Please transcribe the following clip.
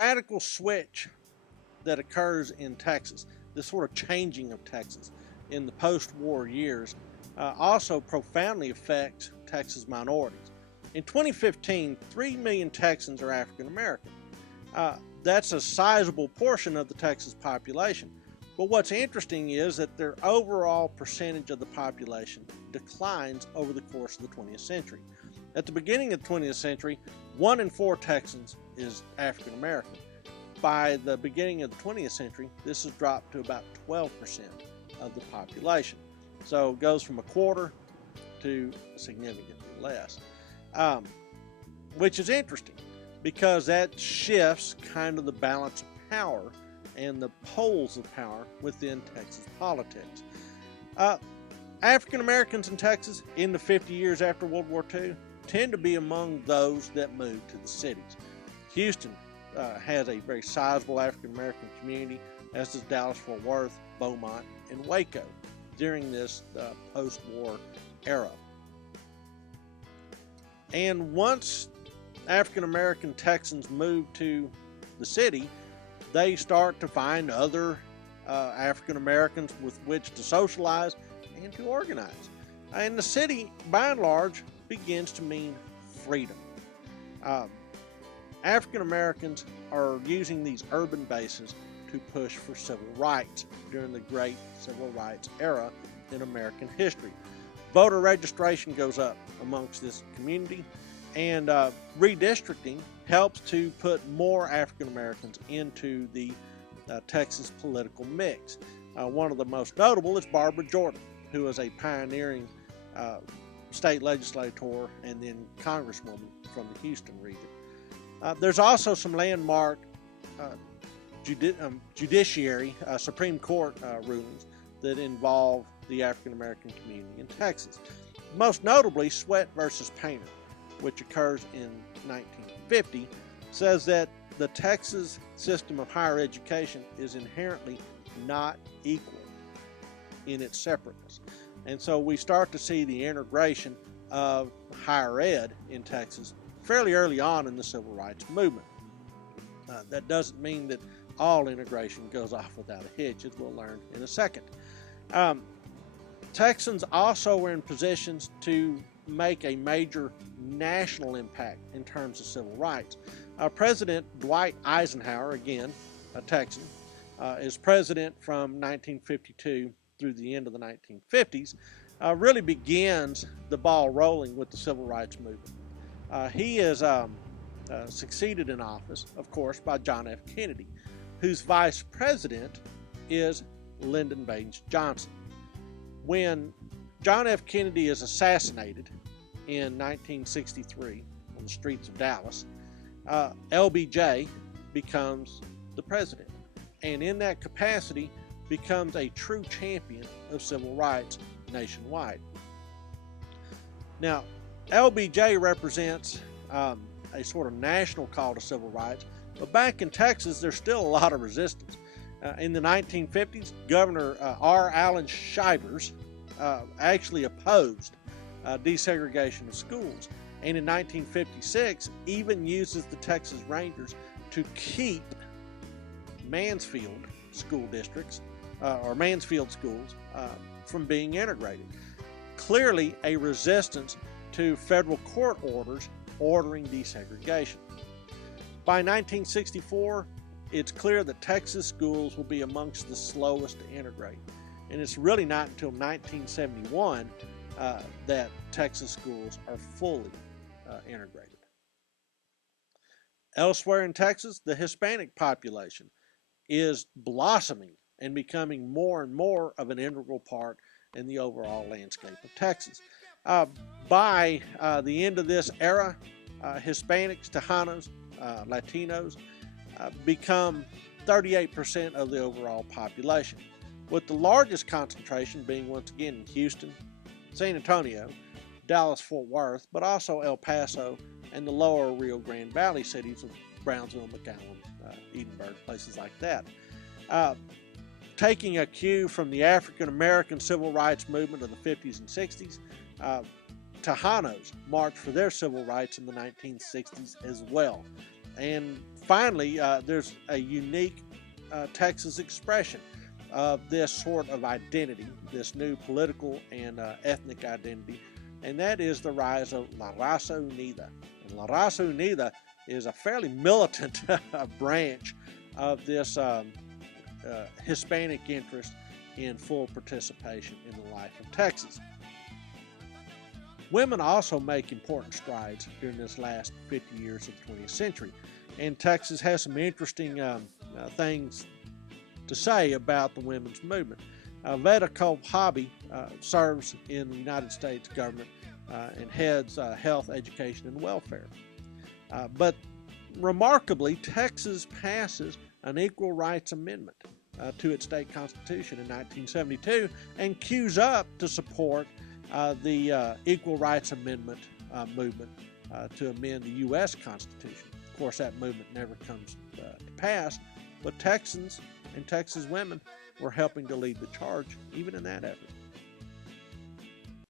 radical switch that occurs in Texas, this sort of changing of Texas in the post-war years, also profoundly affects Texas minorities. In 2015, 3 million Texans are African American. That's a sizable portion of the Texas population. But what's interesting is that their overall percentage of the population declines over the course of the 20th century. At the beginning of the 20th century, 1 in 4 Texans is African American. By the beginning of the 20th century, this has dropped to about 12% of the population. So it goes from a quarter to significantly less, which is interesting because that shifts kind of the balance of power and the poles of power within Texas politics. African Americans in Texas in the 50 years after World War II tend to be among those that moved to the cities. Houston has a very sizable African American community, as does Dallas-Fort Worth, Beaumont, and Waco during this post-war era. And once African American Texans move to the city, they start to find other African Americans with which to socialize and to organize. And the city, by and large, begins to mean freedom. African Americans are using these urban bases to push for civil rights during the great civil rights era in American history. Voter registration goes up amongst this community, and redistricting helps to put more African Americans into the Texas political mix. One of the most notable is Barbara Jordan, who is a pioneering state legislator and then congresswoman from the Houston region. There's also some landmark judiciary Supreme Court rulings that involve the African American community in Texas. Most notably, Sweat versus Painter, which occurs in 1950, says that the Texas system of higher education is inherently not equal in its separateness. And so we start to see the integration of higher ed in Texas fairly early on in the civil rights movement. That doesn't mean that all integration goes off without a hitch, as we'll learn in a second. Texans also were in positions to make a major national impact in terms of civil rights. President Dwight Eisenhower, again a Texan, is president from 1952 through the end of the 1950s, really begins the ball rolling with the civil rights movement. He is succeeded in office, of course, by John F. Kennedy, whose vice president is Lyndon Baines Johnson. When John F. Kennedy is assassinated in 1963 on the streets of Dallas, LBJ becomes the president, and in that capacity becomes a true champion of civil rights nationwide. Now, LBJ represents a sort of national call to civil rights, but back in Texas, there's still a lot of resistance. In the 1950s, Governor R. Allen Shivers actually opposed desegregation of schools, and in 1956 even uses the Texas Rangers to keep Mansfield school districts or Mansfield schools from being integrated. Clearly a resistance to federal court orders ordering desegregation. By 1964, it's clear that Texas schools will be amongst the slowest to integrate, and it's really not until 1971 that Texas schools are fully integrated. Elsewhere in Texas, the Hispanic population is blossoming and becoming more and more of an integral part in the overall landscape of Texas. By the end of this era, Hispanics, Tejanos, Latinos become 38% of the overall population, with the largest concentration being once again in Houston, San Antonio, Dallas-Fort Worth, but also El Paso and the lower Rio Grande Valley cities of Brownsville, McAllen, Edinburgh, places like that. Taking a cue from the African American civil rights movement of the 50s and 60s, Tejanos marched for their civil rights in the 1960s as well. And finally, there's a unique Texas expression of this sort of identity, this new political and ethnic identity, and that is the rise of La Raza Unida. And La Raza Unida is a fairly militant branch of this Hispanic interest in full participation in the life of Texas. Women also make important strides during this last 50 years of the 20th century, and Texas has some interesting things to say about the women's movement. Veda Kolb-Hobby serves in the United States government and heads health, education, and welfare. But remarkably, Texas passes an Equal Rights Amendment to its state constitution in 1972 and queues up to support the Equal Rights Amendment movement to amend the U.S. Constitution. Of course, that movement never comes to pass, but Texans and Texas women were helping to lead the charge even in that effort.